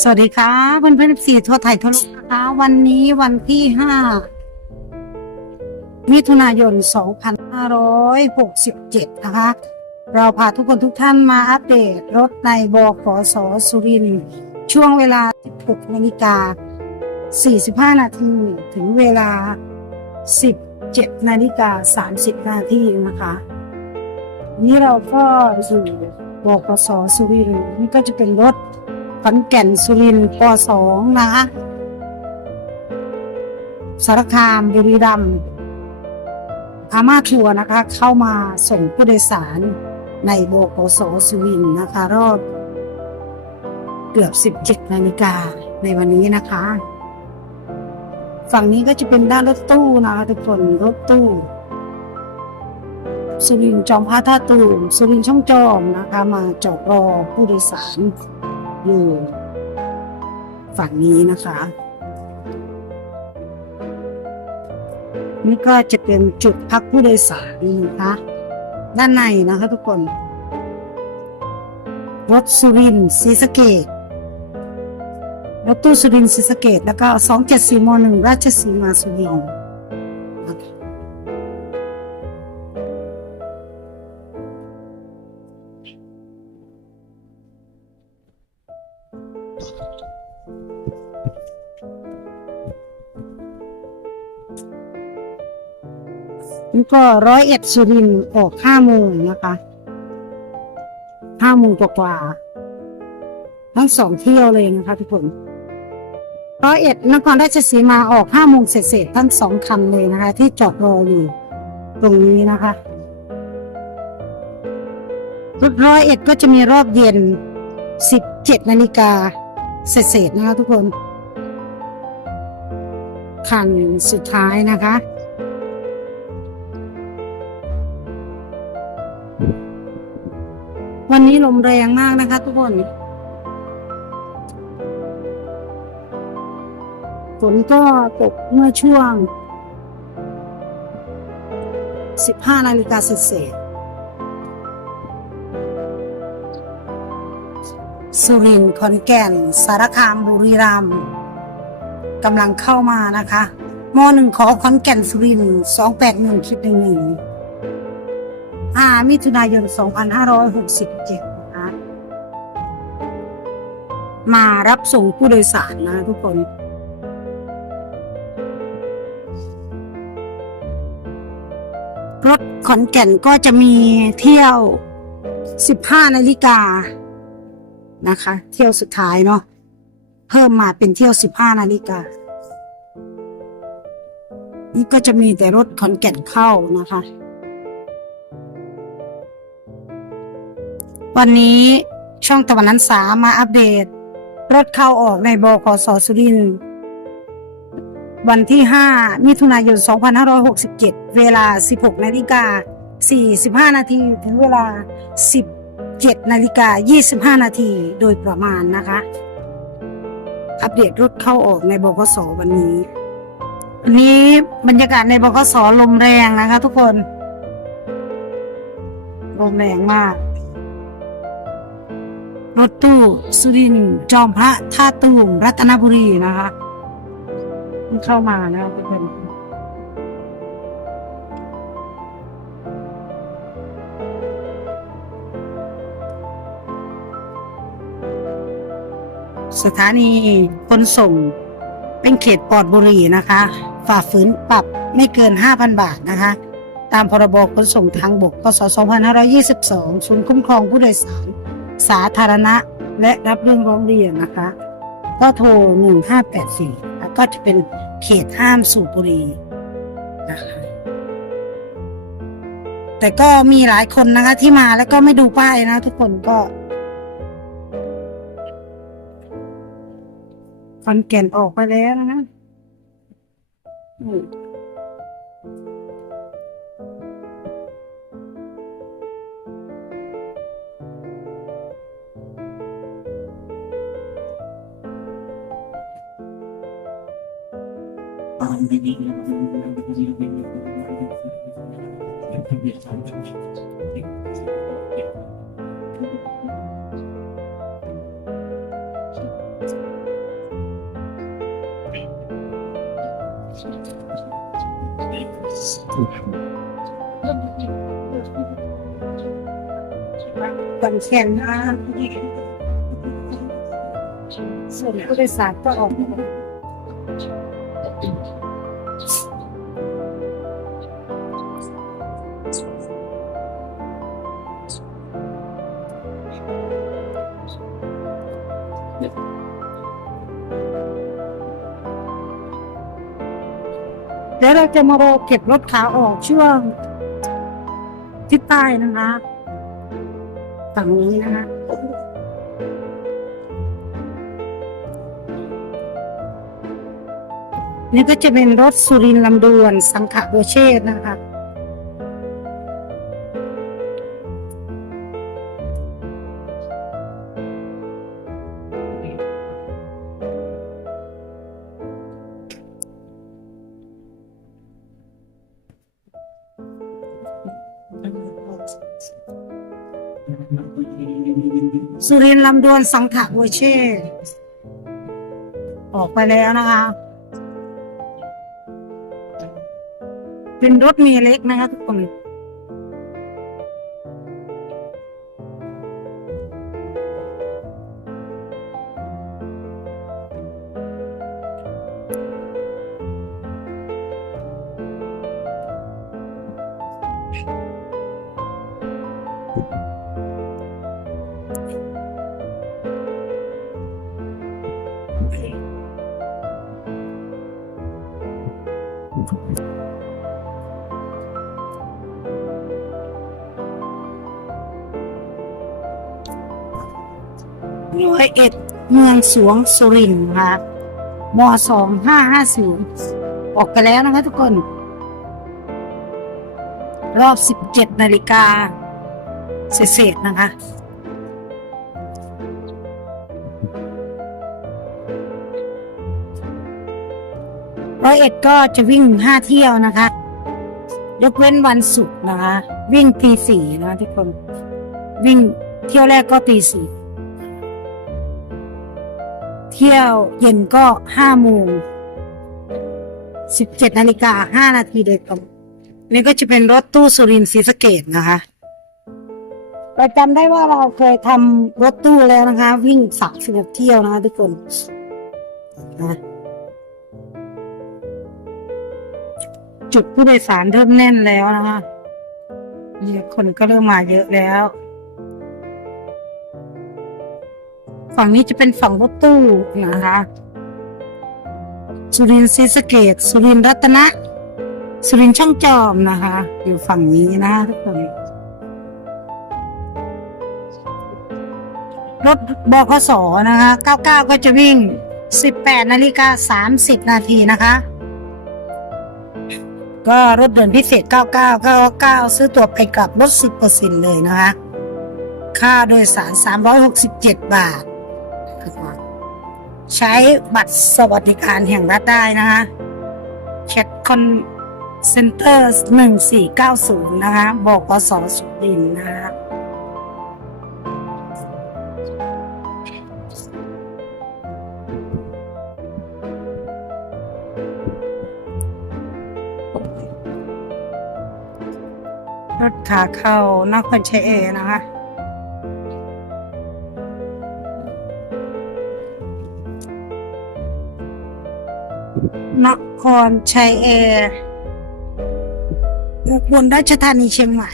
สวัสดีค่ะเพื่อนเพื่อนสี่ทั่วไทยทั่วโลกนะคะ วันนี้วันที่ห้ามิถุนายน 2567 นะคะ เราพาทุกคนทุกท่านมาอัปเดตรถในบขสสุรินทร์ช่วงเวลา 16นาฬิกา45 นาที ถึงเวลา 17นาฬิกา 30 นาทีนะคะ นี่เราก็อยู่ บขสสุรินทร์นี่ก็จะเป็นรถขอนแก่นสุรินทร์ปสองนะคะสารคามบุรีรัมย์อามาทัวร์นะคะ เข้ามาส่งผู้โดยสารในโบกสสุรินทร์นะคะรอบเกือบ 17นาฬิกาในวันนี้นะคะ ฝั่งนี้ก็จะเป็นด้านรถตู้นะคะทุกคนรถตู้ สุรินทร์จอมพระท่าตูมสุรินทร์ช่องจอมนะคะ มาจอดรอผู้โดยสารอยู่ฝั่งนี้นะคะ นี่ก็จะเป็นจุดพักผู้โดยสารนะคะ ด้านในนะคะทุกคนรถสุรินทร์ศรีสะเกดรถตู้สุรินทร์ศรีสะเกดแล้วก็สองเจ็ดสี่มหนึ่งราชสีมาสุรินทร์ ก็ร้อยเอ็ดสุรินออกห้าโมงนะคะห้าโมงกว่าทั้งสองเที่ยวเลยนะคะทุกคนร้อยเอ็ดนครราชสีมาออกห้าโมงเสร็จทั้งสองคันเลยนะคะ ที่จอดรออยู่ ตรงนี้นะคะรถร้อยเอ็ดก็จะมีรอบเย็นสิบเจ็ดนาฬิกาเสร็จนะคะทุกคนคันสุดท้ายนะคะ วันนี้ลมแรงมากนะคะ ทุกคนฝนก็ตกเมื่อช่วง 15 นาฬิกาเศษสุรินทร์ขอนแก่น สารคามบุรีรัมย์กำลังเข้ามานะคะมหนึ่งขอขอนแก่นสุรินทร์281คิดหนึ่งหนึ่ง 5 มิถุนายน 2567นะคะมารับส่งผู้โดยสารนะทุกคนรถขอนแก่นก็จะมีเที่ยว 15 นาฬิกานะคะ เที่ยวสุดท้ายเนาะเพิ่มมาเป็นเที่ยว 15 นาฬิกา นี่ก็จะมีแต่รถขอนแก่นเข้านะคะ วันนี้ช่องตะวันนันสามาอัปเดต รถเข้าออกในบขสสุรินทร์วันที่ 5 มิถุนายน 2567 เวลา 16 นาฬิกา 45 นาที ถึงเวลา 17 นาฬิกา 25 นาที โดยประมาณนะคะ อัปเดตรถเข้าออกในบขสวันนี้ วันนี้บรรยากาศในบขสลมแรงนะคะทุกคน ลมแรงมาก รถตู้สุรินจอมพระท่าตูมรัตนบุรีนะคะเพิ่งเข้ามานะคะทุกคนสถานีขนส่งเป็นเขตปลอดบุรีนะคะ ฝ่าฝืนปรับไม่เกิน 5,000 บาทนะคะ ตามพรบขนส่งทางบกพศ2522 ศูนย์คุ้มครองผู้โดยสาร สาธารณะและรับเรื่องร้องเรียนนะคะ ก็โทร 1584แล้วก็จะเป็นเขตห้ามสูบบุหรี่นะคะแต่ก็มีหลายคนนะคะ ที่มาแล้วก็ไม่ดูป้ายนะ ทุกคนก็คอนแก่นออกไปแล้วนะ ตอนเชียนนะส่วนผู้โดยสารก็ออก เดี๋ยวเราจะมารอเก็บรถขาออกช่วงทิศใต้นะคะฝั่งนี้นะคะ นี่ก็จะเป็นรถสุรินลำดวนสังขะโบเชตนะคะ สุรินลำดวนสังขะโบเช่ออกไปแล้วนะคะ เป็นรถเมีเล็กนะคะทุกคน ร้อยเอ็ดเมืองสวงสุรินทร์ค่ะมสองห้าห้าศูนย์ออกไปแล้วนะคะทุกคน รอบสิบเจ็ดนาฬิกาเศษๆนะคะร้อยเอ็ดก็จะวิ่งห้าเที่ยวนะคะ ยกเว้นวันศุกร์นะคะ วิ่งตีสี่นะทุกคน วิ่งเที่ยวแรกก็ตีสี่ เที่ยวเย็นก็ห้าโมงสิบเจ็ดนาฬิกาห้านาทีโดยตรงนี่ก็จะเป็นรถตู้สุรินทร์ศรีสะเกดนะคะเราจำได้ว่าเราเคยทำรถตู้แล้วนะคะ วิ่งสามสิบเที่ยวนะคะทุกคนนะจุดผู้โดยสารเริ่มแน่นแล้วนะคะนี่คนก็เริ่มมาเยอะแล้ว ฝั่งนี้จะเป็นฝั่งรถตู้นะคะสุรินทร์ศรีสะเกดสุรินทร์รัตนะสุรินทร์ช่องจอมนะคะ อยู่ฝั่งนี้นะทุกคนรถบขสนะคะ99 ก็จะวิ่ง 18นาฬิกา30 นาทีนะคะ ก็รถเดินพิเศษ 99 99 ซื้อตั๋วไปกลับลด10%เลยนะคะ ค่าโดยสาร 367 บาท ใช้บัตรสวัสดิการแห่งรัฐได้นะคะแชทคอนเซ็นเตอร์หนึ่งสี่เก้าศูนย์นะคะบอกกสสุรินนะคะรถขาเข้านครชัยเอนะคะ ครชัยแอร์อุบลราชธานีเชียงใหม่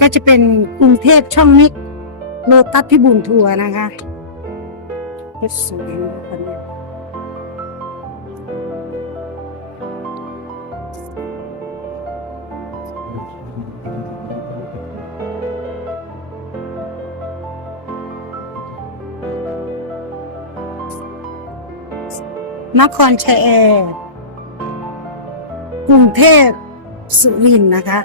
ก็จะเป็นกรุงเทพช่องนิกโลตัสพิบูลทัวร์นะคะสวยตอนนี้นครชัยแอร์กรุงเทพสุรินทร์นะคะ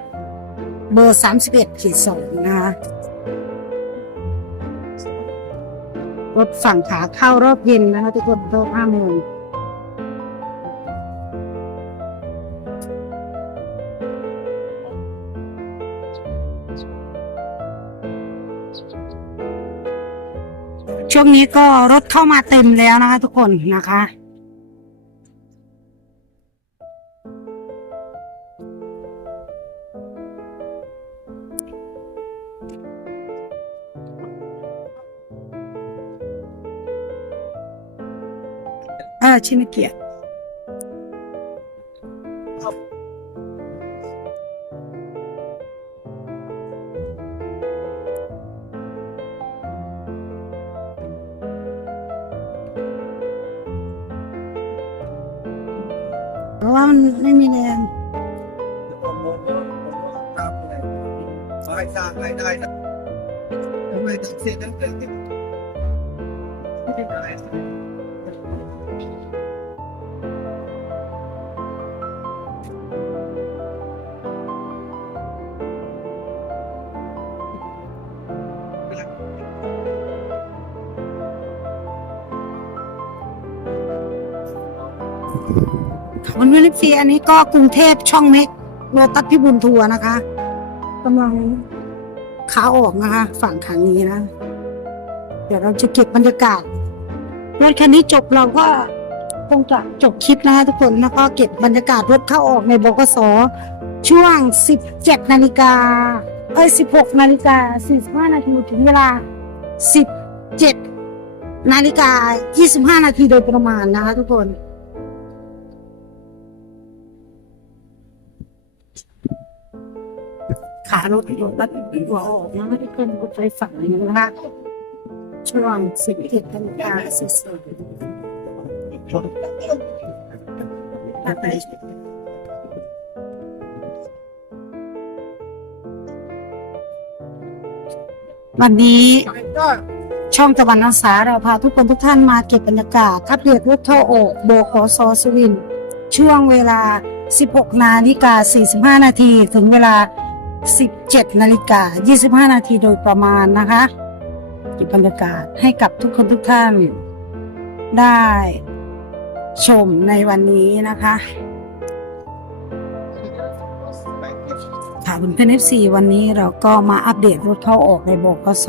เบอร์สามสิบเอ็ดขีดสองนะคะรถฝั่งขาเข้ารอบเย็นนะคะทุกคนรอบห้าโมงช่วงนี้ก็รถเข้ามาเต็มแล้วนะคะทุกคนนะคะ ทำอะไรขอให้สร้างรายได้นะทำไมถึงเสียตั้งแต่ที่ไม่ได้อะไรมันไม่ ได้ฟรีอันนี้ก็กรุงเทพช่องเม็กโลตัสพิบูลทัวร์นะคะกำลังขาออกนะคะ ฝั่งทางนี้นะ เดี๋ยวเราจะเก็บบรรยากาศรถคันนี้จบเราก็คงจะจบคลิปนะคะทุกคนแล้วก็เก็บบรรยากาศรถเข้าออกในบกสช่วง 17 นาฬิกาเอ้ย 16 นาฬิกา 45 นาทีถึงเวลา 17 นาฬิกา 25 นาทีโดยประมาณนะคะทุกคน ขารถรถบัสหัวออกนะไม่ได้ขึ้นรถไฟฝังอย่างนะคะช่วงสิบเอ็ดนาฬิกาสิบสี่วันนี้ช่องตะวันอาสาเราพาทุกคนทุกท่านมาเก็บบรรยากาศอัปเดตรถเข้าออกโบขสสุริน ช่วงเวลา 16 นาฬิกา 45 นาที ถึงเวลา 17นาฬิกา25 นาทีโดยประมาณนะคะเก็บบรรยากาศให้กับทุกคนทุกท่าน ได้ชมในวันนี้นะคะค่ะคุณเพื่อนเอฟซีวันนี้เราก็มาอัปเดตรถเข้าออกในบกส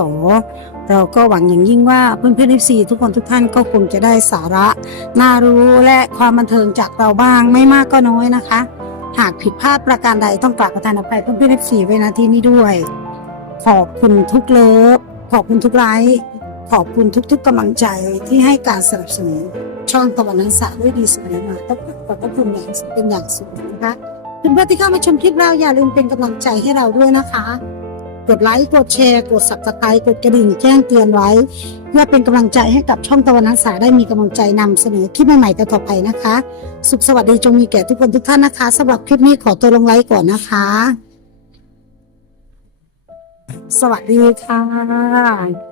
เราก็หวังอย่างยิ่งว่าเพื่อนเพื่อนเอฟซีทุกคนทุกท่านก็คงจะได้สาระ น่ารู้และความบันเทิงจากเราบ้างไม่มากก็น้อยนะคะ หากผิดพลาดประการใดต้องกราบประทานอภัยเพื่อนเพื่อนเอฟซีไว้นะที่นี้ด้วย ขอบคุณทุกเลิฟขอบคุณทุกไลค์ขอบคุณทุก ๆกำลังใจที่ให้การสนับสนุนช่องตะวันนันสะด้วยดีเสมอมาต้องขอบพระคุณอย่างเป็นอย่างสูงนะคะเพื่อนๆที่เข้ามาชมคลิปเราอย่าลืมเป็นกำลังใจให้เราด้วยนะคะ กดไลค์ กดแชร์ กด subscribe กดกระดิ่งแจ้งเตือนไว้ เพื่อเป็นกำลังใจให้กับช่องตะวันนักษาได้มีกำลังใจนำเสนอคลิปใหม่ๆต่อไปนะคะ สุขสวัสดีจงมีแก่ทุกคนทุกท่านนะคะสำหรับคลิปนี้ขอตัวลงไลค์ก่อนนะคะ สวัสดีค่ะ